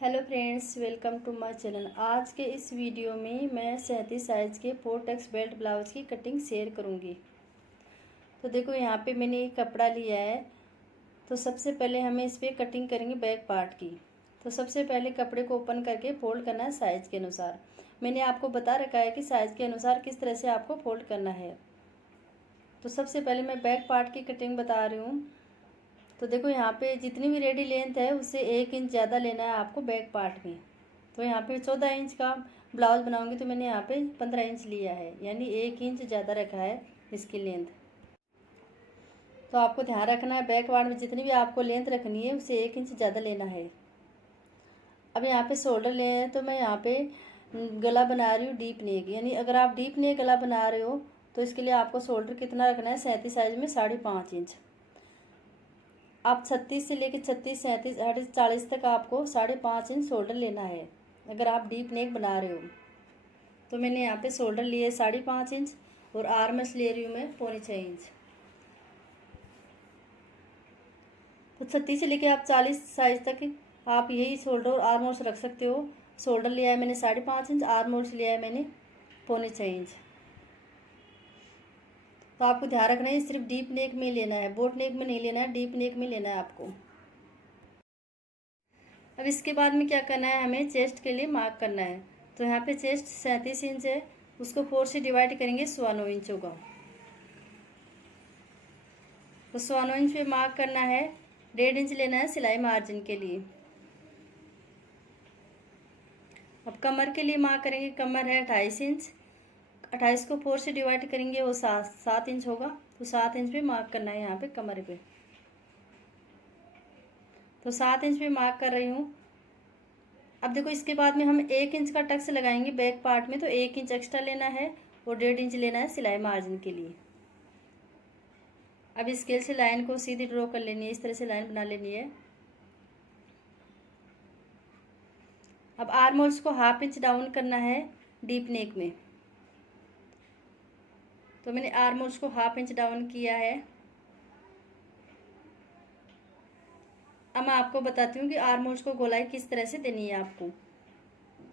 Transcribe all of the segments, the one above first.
Hello friends, welcome to my channel. आज के इस वीडियो में मैं 37 साइज़ के 4 टक्स बेल्ट ब्लाउज़ की कटिंग शेयर करूंगी। तो देखो, यहाँ पे मैंने एक कपड़ा लिया है। तो सबसे पहले हमें इस पर कटिंग करेंगे बैक पार्ट की। तो सबसे पहले कपड़े को ओपन करके फोल्ड करना है साइज़ के अनुसार। मैंने आपको बता रखा है कि साइज़ के अनुसार किस तरह से आपको फोल्ड करना है। तो सबसे पहले मैं बैक पार्ट की कटिंग बता रही हूँ। तो देखो, यहाँ पे जितनी भी रेडी लेंथ है उससे 1 इंच ज़्यादा लेना है आपको बैक पार्ट में। तो यहाँ पे 14 इंच का ब्लाउज बनाऊंगी तो मैंने यहाँ पे 15 इंच लिया है, यानी 1 इंच ज़्यादा रखा है इसकी लेंथ। तो आपको ध्यान रखना है बैक पार्ट में जितनी भी आपको लेंथ रखनी है उससे 1 इंच ज़्यादा लेना है। अब यहाँ पे शोल्डर ले हैं तो मैं यहाँ पे गला बना रही हूँ डीप नेक, यानी अगर आप डीप नेक गला बना रहे हो तो इसके लिए आपको शोल्डर कितना रखना है, 37 साइज़ में 5.5 इंच। आप 36 से लेकर 36, 37, 40 तक आपको 5.5 इंच शोल्डर लेना है अगर आप डीप नेक बना रहे हो। तो मैंने यहाँ पे शोल्डर लिए 5.5 इंच और आर्मस ले रही हूँ मैं 5.25 इंच। तो 36 से लेकर आप 40 साइज तक आप यही शोल्डर और आर्मोल्स रख सकते हो। शोल्डर लिया है मैंने 5.5 इंच, आर्मोल्स लिया है मैंने 5.25 इंच। तो आपको ध्यान रखना है सिर्फ डीप नेक में लेना है, बोट नेक में नहीं लेना है, डीप नेक में लेना है आपको। अब इसके बाद में क्या करना है, हमें चेस्ट के लिए मार्क करना है। तो यहाँ पे चेस्ट 37 इंच है, उसको 4 से डिवाइड करेंगे 9.25 इंच होगा। तो 9.25 इंच पे मार्क करना है, 1.5 इंच लेना है सिलाई मार्जिन के लिए। अब कमर के लिए मार्क करेंगे, कमर है 28 इंच, 28 को 4 से डिवाइड करेंगे वो 7 इंच होगा। तो 7 इंच पे मार्क करना है यहाँ पे कमर पे। तो 7 इंच पे मार्क कर रही हूँ। अब देखो, इसके बाद में हम 1 इंच का टक्स लगाएंगे बैक पार्ट में, तो 1 इंच एक्स्ट्रा लेना है और 1.5 इंच लेना है सिलाई मार्जिन के लिए। अब स्केल से लाइन को सीधी ड्रॉ कर लेनी है, इस तरह से लाइन बना लेनी है। अब आर्म होल्स को 1/2 इंच डाउन करना है डीप नेक में। तो मैंने आर्म होल्स को 1/2 इंच डाउन किया है। अब मैं आपको बताती हूँ कि आर्म होल्स को गोलाई किस तरह से देनी है आपको।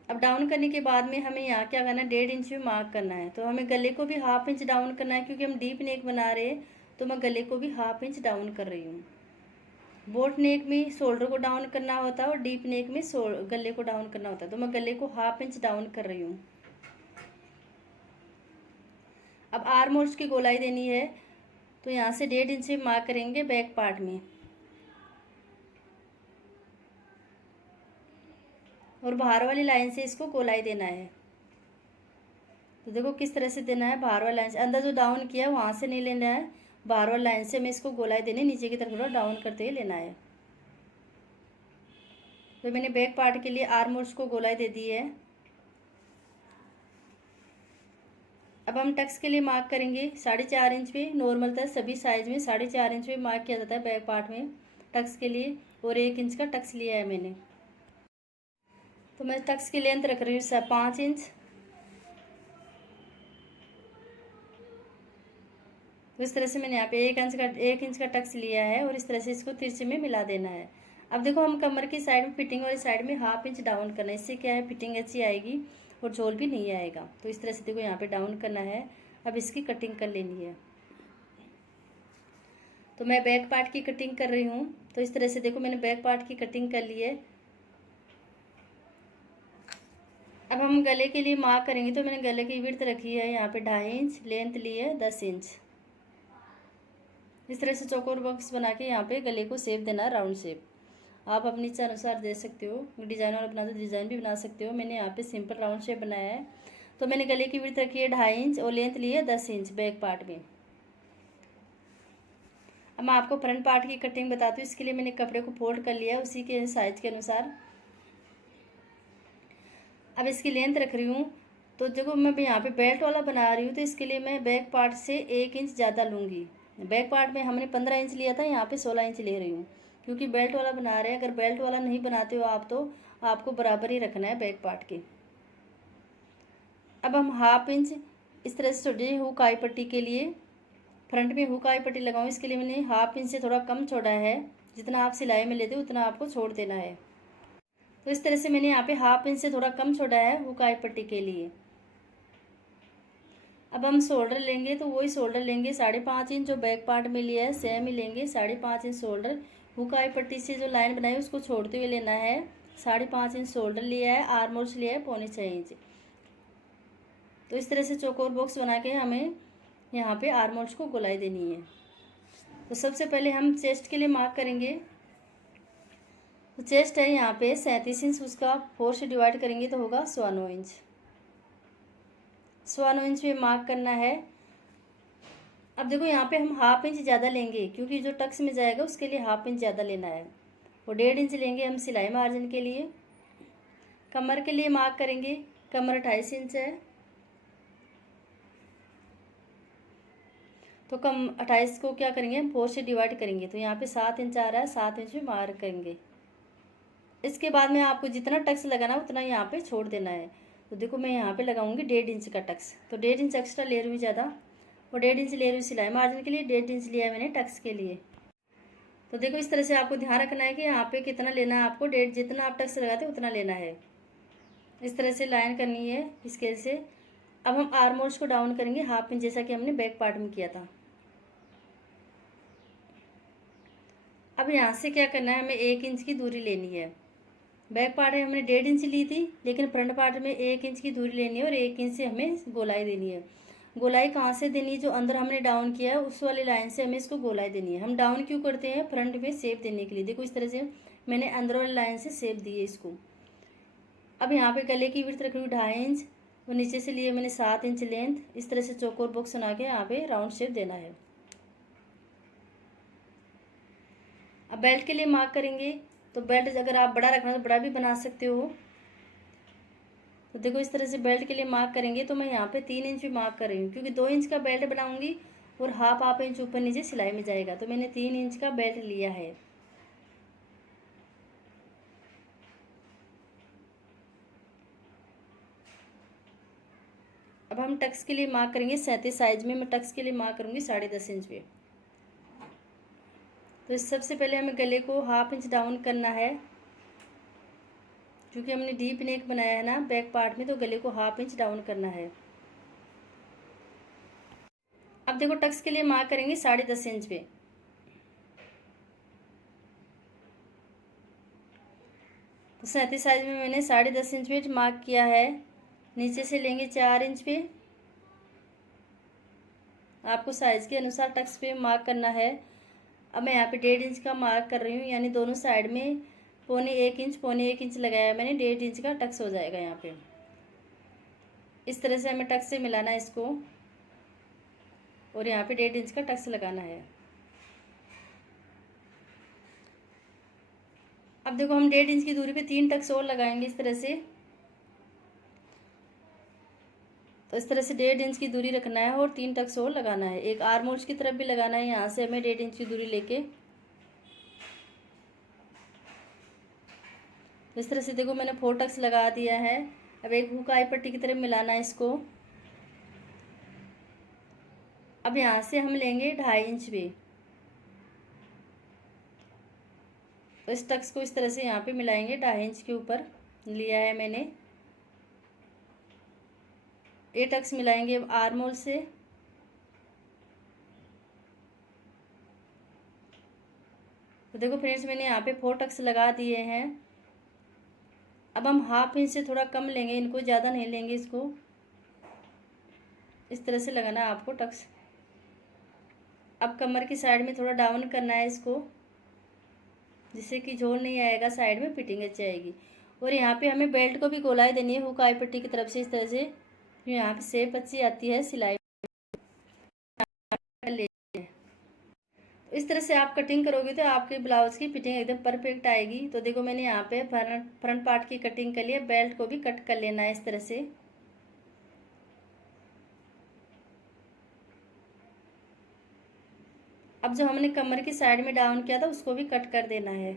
अब डाउन करने के बाद में हमें यहाँ क्या करना है, 1.5 इंच में मार्क करना है। तो हमें गले को भी 1/2 इंच डाउन करना है, क्योंकि हम डीप नेक बना रहे हैं। तो मैं गले को भी 1/2 इंच डाउन कर रही हूँ। बोट नेक में शोल्डर को डाउन करना होता है और डीप नेक में गले को डाउन करना होता है। तो मैं गले को 1/2 इंच डाउन कर रही हूँ। अब आर्म होल्स की गोलाई देनी है, तो यहाँ से 1.5 इंच से मार्क करेंगे बैक पार्ट में और बाहर वाली लाइन से इसको गोलाई देना है। तो देखो किस तरह से देना है, बाहर वाली लाइन से अंदर जो डाउन किया है वहाँ से नहीं लेना है, बाहर वाली लाइन से हमें इसको गोलाई देने नीचे की तरफ थोड़ा डाउन करते हुए लेना है। तो मैंने बैक पार्ट के लिए आर्म होल्स को गोलाई दे दी है। अब हम टक्स के लिए मार्क करेंगे 4.5 इंच पे। नॉर्मल था सभी साइज में 4.5 इंच पे मार्क किया जाता है बैक पार्ट में टक्स के लिए, और 1 इंच का टक्स लिया है मैंने। तो मैं टक्स की लेंथ रख रही हूँ 5 इंच। तो इस तरह से मैंने यहाँ पे 1 इंच का टक्स लिया है और इस तरह से इसको तिरछे में मिला देना है। अब देखो, हम कमर की साइड में फिटिंग वाली साइड में 1/2 इंच डाउन करना है, इससे क्या है फिटिंग अच्छी आएगी और झोल भी नहीं आएगा। तो इस तरह से देखो यहाँ पे डाउन करना है। अब इसकी कटिंग कर लेनी है। तो मैं बैक पार्ट की कटिंग कर रही हूँ। तो इस तरह से देखो मैंने बैक पार्ट की कटिंग कर ली है। अब हम गले के लिए मार्क करेंगे। तो मैंने गले की विड्थ रखी है यहाँ पे 2.5 इंच, लेंथ ली है 10 इंच। इस तरह से चौकोर बॉक्स बना के यहाँ पे गले को शेप देना है, राउंड शेप। आप अपनी इच्छा अनुसार दे सकते हो, डिज़ाइन वाला बना तो डिज़ाइन भी बना सकते हो। मैंने यहाँ पे सिंपल राउंड शेप बनाया है। तो मैंने गले की विड्थ रखी है 2.5 इंच और लेंथ ली है 10 इंच बैक पार्ट में। अब मैं आपको फ्रंट पार्ट की कटिंग बताती हूँ। इसके लिए मैंने कपड़े को फोल्ड कर लिया है उसी के साइज के अनुसार। अब इसकी लेंथ रख रही हूँ। तो देखो, मैं यहाँ पे बेल्ट वाला बना रही हूँ तो इसके लिए मैं बैक पार्ट से 1 इंच ज़्यादा लूँगी। बैक पार्ट में हमने 15 इंच लिया था, यहाँ पे 16 इंच ले रही हूँ, क्योंकि बेल्ट वाला बना रहे हैं। अगर बेल्ट वाला नहीं बनाते हो आप तो आपको बराबर ही रखना है बैक पार्ट के। अब हम 1/2 इंच इस तरह से छोड़ी हुक आई पट्टी के लिए, फ्रंट में हुक आई पट्टी लगाऊँ इसके लिए मैंने 1/2 इंच से थोड़ा कम छोड़ा है। जितना आप सिलाई में लेते हो उतना आपको छोड़ देना है। तो इस तरह से मैंने यहाँ पे 1/2 इंच से थोड़ा कम छोड़ा है हुकाई पट्टी के लिए। अब हम शोल्डर लेंगे तो वही शोल्डर लेंगे 5.5 इंच, जो बैक पार्ट में लिया है सेम ही लेंगे 5.5 इंच शोल्डर। हुकाई पट्टी से जो लाइन बनाई उसको छोड़ते हुए लेना है। 5.5 इंच शोल्डर लिया है, आर्म होल्स लिया है 1.25 इंच। तो इस तरह से चौकोर बॉक्स बना के हमें यहाँ पे आर्म होल्स को गोलाई देनी है। तो सबसे पहले हम चेस्ट के लिए मार्क करेंगे। तो चेस्ट है यहाँ पे 37 इंच, उसका 4 से डिवाइड करेंगे तो होगा 9.25 इंच। 9.25 इंच में मार्क करना है। अब देखो यहाँ पे हम 1/2 इंच ज़्यादा लेंगे क्योंकि जो टक्स में जाएगा उसके लिए 1/2 इंच ज़्यादा लेना है। और 1.5 इंच लेंगे हम सिलाई मार्जिन के लिए। कमर के लिए मार्क करेंगे, कमर 28 इंच है तो 28 को क्या करेंगे हम 4 से डिवाइड करेंगे तो यहाँ पे 7 इंच आ रहा है, 7 इंच में मार्क करेंगे। इसके बाद में आपको जितना टक्स लगाना उतना यहाँ पे छोड़ देना है। तो देखो मैं यहाँ पे लगाऊंगी 1.5 इंच का टक्स, तो 1.5 इंच एक्स्ट्रा ले रही हूँ ज़्यादा, और 1.5 इंच ले रही हूँ सिलाई मार्जिन के लिए, 1.5 इंच लिया है मैंने टक्स के लिए। तो देखो इस तरह से आपको ध्यान रखना है कि यहाँ पे कितना लेना है आपको, 1.5 जितना आप टक्स लगाते हैं उतना लेना है। इस तरह से लाइन करनी है स्केल से। अब हम आर्म होल्स को डाउन करेंगे 1/2 इंच, जैसा कि हमने बैक पार्ट में किया था। अब यहाँ से क्या करना है, हमें 1 इंच की दूरी लेनी है। बैक पार्ट में हमने 1.5 इंच ली थी, लेकिन फ्रंट पार्ट में 1 इंच की दूरी लेनी है और 1 इंच से हमें गोलाई देनी है। गोलाई कहाँ से देनी है, जो अंदर हमने डाउन किया है उस वाली लाइन से हमें इसको गोलाई देनी है। हम डाउन क्यों करते हैं, फ्रंट में शेप देने के लिए। देखो इस तरह से मैंने अंदर वाली लाइन से शेप दी है इसको। अब यहाँ पे गले की विड्थ रख रही हूँ 2.5 इंच, और नीचे से लिए मैंने 7 इंच लेंथ। इस तरह से चौकोर बॉक्स बना के यहाँ पे राउंड शेप देना है। अब बेल्ट के लिए मार्क करेंगे, तो बेल्ट अगर आप बड़ा रखना तो बड़ा भी बना सकते हो। तो देखो इस तरह से बेल्ट के लिए मार्क करेंगे, तो मैं यहाँ पे 3 इंच भी मार्क कर रही हूँ क्योंकि 2 इंच का बेल्ट बनाऊंगी और 1/2 इंच ऊपर नीचे सिलाई में जाएगा, तो मैंने 3 इंच का बेल्ट लिया है। अब हम टक्स के लिए मार्क करेंगे 37 साइज में। मैं टक्स के लिए मार्क करूँगी 10.5 इंच पे। तो सबसे पहले हमें गले को 1/2 इंच डाउन करना है, क्योंकि हमने डीप नेक बनाया है ना बैक पार्ट में, तो गले को 1/2 इंच डाउन करना है। अब देखो टक्स के लिए मार्क करेंगे 10.5 इंच पे। तो 37 साइज में मैंने 10.5 इंच पे मार्क किया है। नीचे से लेंगे 4 इंच पे। आपको साइज के अनुसार टक्स पे मार्क करना है। अब मैं यहाँ पे 1.5 इंच का मार्क कर रही हूँ, यानी दोनों साइड में 1.25 इंच लगाया है मैंने। 1.5 इंच का टक्स हो जाएगा यहाँ पे। इस तरह से हमें टक्स से मिलाना है इसको, और यहाँ पे 1.5 इंच का टक्स लगाना है। अब देखो हम 1.5 इंच की दूरी पे 3 टक्स और लगाएंगे इस तरह से। तो इस तरह से 1.5 इंच की दूरी रखना है और 3 टक्स और लगाना है। एक आर्म होल्स की तरफ भी लगाना है, यहाँ से हमें 1.5 इंच की दूरी लेके। तो इस तरह से देखो मैंने 4 टक्स लगा दिया है। अब एक हुकाई पट्टी की तरफ मिलाना है इसको। अब यहाँ से हम लेंगे 2.5 इंच भी। तो इस टक्स को इस तरह से यहाँ पे मिलाएंगे, 2.5 इंच के ऊपर लिया है मैंने। ये टक्स मिलाएंगे अब आर्म होल से। तो देखो फ्रेंड्स मैंने यहाँ पे 4 टक्स लगा दिए हैं। अब हम 1/2 इंच से थोड़ा कम लेंगे, इनको ज़्यादा नहीं लेंगे। इसको इस तरह से लगाना है आपको टक्स। अब कमर की साइड में थोड़ा डाउन करना है इसको, जिससे कि झोल नहीं आएगा, साइड में फिटिंग अच्छी आएगी। और यहाँ पे हमें बेल्ट को भी गोलाई देनी है हुकाई पट्टी की तरफ से इस तरह से। यहाँ पे शेप अच्छी आती है सिलाई। इस तरह से आप कटिंग करोगे तो आपके ब्लाउज की फिटिंग एकदम परफेक्ट आएगी। तो देखो मैंने यहाँ पे फ्रंट पार्ट की कटिंग के लिए बेल्ट को भी कट कर लेना है इस तरह से। अब जो हमने कमर की साइड में डाउन किया था उसको भी कट कर देना है।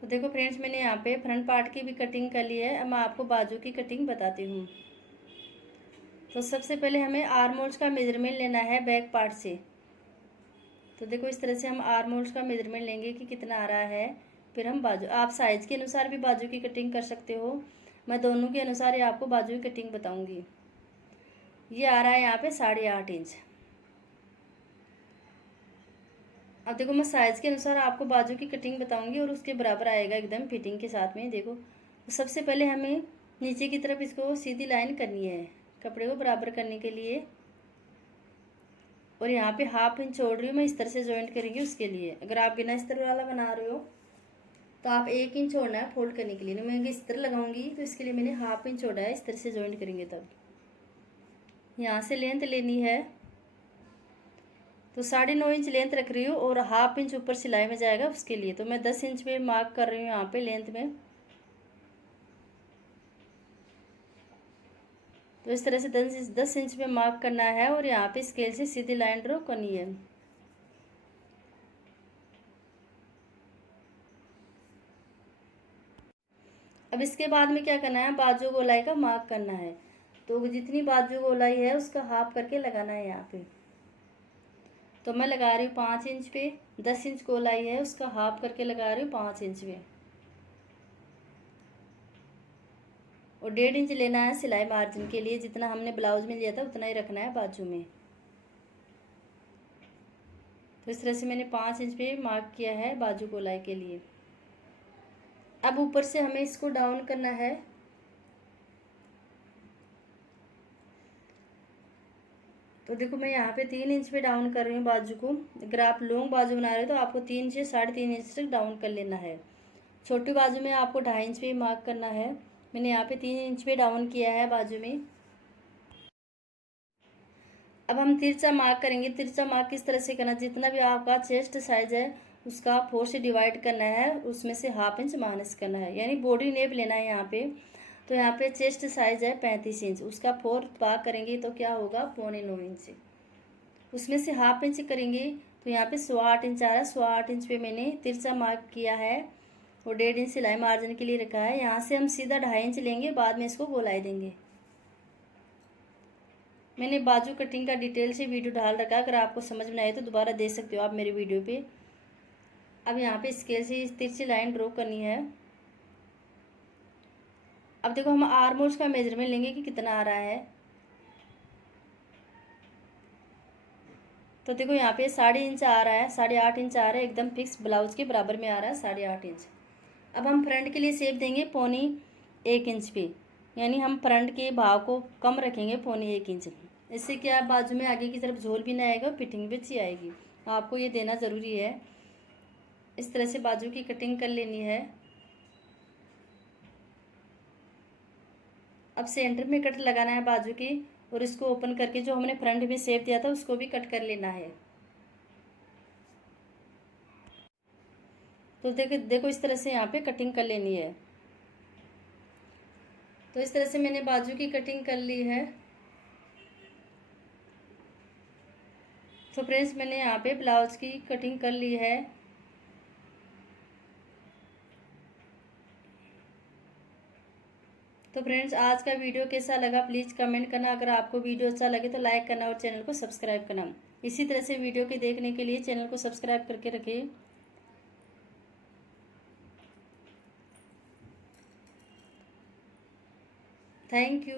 तो देखो फ्रेंड्स मैंने यहाँ पे फ्रंट पार्ट की भी कटिंग कर ली है। अब मैं आपको बाजू की कटिंग बताती हूँ। तो सबसे पहले हमें आर्म होल्स का मेजरमेंट लेना है बैक पार्ट से। तो देखो इस तरह से हम आर्म होल्स का मेजरमेंट लेंगे कि कितना आ रहा है। फिर हम बाजू, आप साइज़ के अनुसार भी बाजू की कटिंग कर सकते हो। मैं दोनों के अनुसार ही आपको बाजू की कटिंग बताऊंगी। ये आ रहा है यहाँ पे 8.5 इंच। अब देखो मैं साइज़ के अनुसार आपको बाजू की कटिंग बताऊंगी और उसके बराबर आएगा एकदम फिटिंग के साथ में। देखो तो सबसे पहले हमें नीचे की तरफ इसको सीधी लाइन करनी है कपड़े को बराबर करने के लिए। और यहाँ पे 1/2 इंच छोड़ रही हूँ मैं, इस तरह से जॉइंट करेंगे उसके लिए। अगर आप बिना अस्तर वाला बना रहे हो तो आप 1 इंच छोड़ना है फोल्ड करने के लिए। मैं अस्तर लगाऊंगी तो इसके लिए मैंने 1/2 इंच छोड़ा है, इस तरह से जॉइंट करेंगे। तब यहाँ से लेंथ लेनी है तो 9.5 इंच लेंथ रख रही हूँ और 1/2 इंच ऊपर सिलाई में जाएगा उसके लिए। तो मैं 10 इंच पे मार्क कर रही हूँ यहाँ पे लेंथ में। तो इस तरह से 10 इंच पे मार्क करना है और यहाँ पे स्केल से सीधी लाइन ड्रॉ करनी है। अब इसके बाद में क्या करना है, बाजू गोलाई का मार्क करना है। तो जितनी बाजू गोलाई है उसका हाफ करके लगाना है यहाँ पे। तो मैं लगा रही हूँ 5 इंच पे। 10 इंच गोलाई है उसका हाफ करके लगा रही हूँ 5 इंच पे। और 1.5 इंच लेना है सिलाई मार्जिन के लिए। जितना हमने ब्लाउज में लिया था उतना ही रखना है बाजू में। तो इस तरह से मैंने 5 इंच पे मार्क किया है बाजू गोलाई के लिए। अब ऊपर से हमें इसको डाउन करना है। तो देखो मैं यहाँ पे 3 इंच पे डाउन कर रही हूँ बाजू को। अगर आप लॉन्ग बाजू बना रहे हो तो आपको 3 से 3.5 इंच तक डाउन कर लेना है। छोटी बाजू में आपको 2.5 इंच पे मार्क करना है। मैंने यहाँ पे 3 इंच पे डाउन किया है बाजू में। अब हम तिरछा मार्क करेंगे। तिरछा मार्क किस तरह से करना, जितना भी आपका चेस्ट साइज है उसका 4 से डिवाइड करना है, उसमें से 1/2 इंच माइनस करना है, यानी बॉडी नेप लेना है यहाँ पे। तो यहाँ पे चेस्ट साइज है 35 इंच, उसका 4 भाग करेंगे तो क्या होगा 9.25 इंच। उसमें से 1/2 इंच करेंगे तो यहाँ पे 8.25 इंच आ रहा है। 8.25 इंच पे मैंने तिरछा मार्क किया है और 1.5 इंच सिलाई मार्जिन के लिए रखा है। यहाँ से हम सीधा 2.5 इंच लेंगे, बाद में इसको गोलाई देंगे। मैंने बाजू कटिंग का डिटेल से वीडियो डाल रखा है, अगर आपको समझ में आए तो दोबारा देख सकते हो आप मेरे वीडियो पे। अब यहाँ पे स्केल से इस तिरछी लाइन ड्रॉ करनी है। अब देखो हम आर्म होल्स का मेजरमेंट लेंगे कि कितना आ रहा है। तो देखो यहाँ पे 3.5 इंच आ रहा है, 8.5 इंच आ रहा है, एकदम फिक्स ब्लाउज के बराबर में आ रहा है 8.5 इंच। अब हम फ्रंट के लिए शेप देंगे 1.25 इंच पे, यानी हम फ्रंट के भाव को कम रखेंगे 1.25 इंच। इससे क्या बाजू में आगे की तरफ झोल भी नहीं आएगा, फिटिंग भी अच्छी आएगी। आपको ये देना ज़रूरी है। इस तरह से बाजू की कटिंग कर लेनी है। अब सेंटर में कट लगाना है बाजू की और इसको ओपन करके जो हमने फ्रंट में शेप दिया था उसको भी कट कर लेना है। तो देखो देखो इस तरह से यहाँ पे कटिंग कर लेनी है। तो इस तरह से मैंने बाजू की कटिंग कर ली है। तो फ्रेंड्स मैंने यहाँ पे ब्लाउज की कटिंग कर ली है। तो फ्रेंड्स आज का वीडियो कैसा लगा प्लीज़ कमेंट करना। अगर आपको वीडियो अच्छा लगे तो लाइक करना और चैनल को सब्सक्राइब करना। इसी तरह से वीडियो के देखने के लिए चैनल को सब्सक्राइब करके रखिए। Thank you.